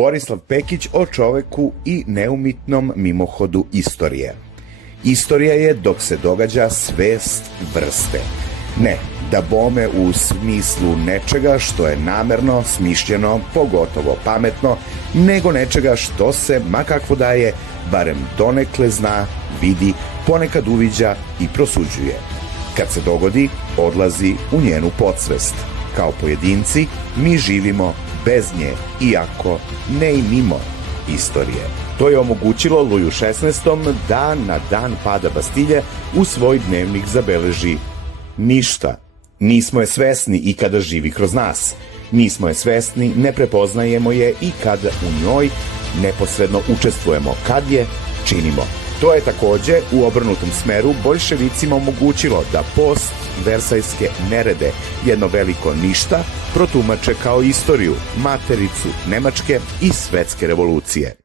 Borislav Pekić o čoveku i neumitnom mimohodu istorije. Istorija je, dok se događa, svest vrste. Ne da bome u smislu nečega što je namerno, smišljeno, pogotovo pametno, nego nečega što se, ma kakvo da je, barem donekle zna, vidi, ponekad uviđa i prosuđuje. Kad se dogodi, odlazi u njenu podsvest. Kao pojedinci, mi živimo bez nje, iako ne i mimo istorije. To je omogućilo Luju XVI da na dan pada Bastilje u svoj dnevnik zabeleži: ništa. Nismo je svesni i kada živi kroz nas. Nismo je svesni, ne prepoznajemo je i kada u njoj neposredno učestvujemo, kad je činimo. To je takođe u obrnutom smeru boljševicima omogućilo da post-versajske nerede, jedno veliko ništa, protumače kao istoriju, matericu Nemačke i svetske revolucije.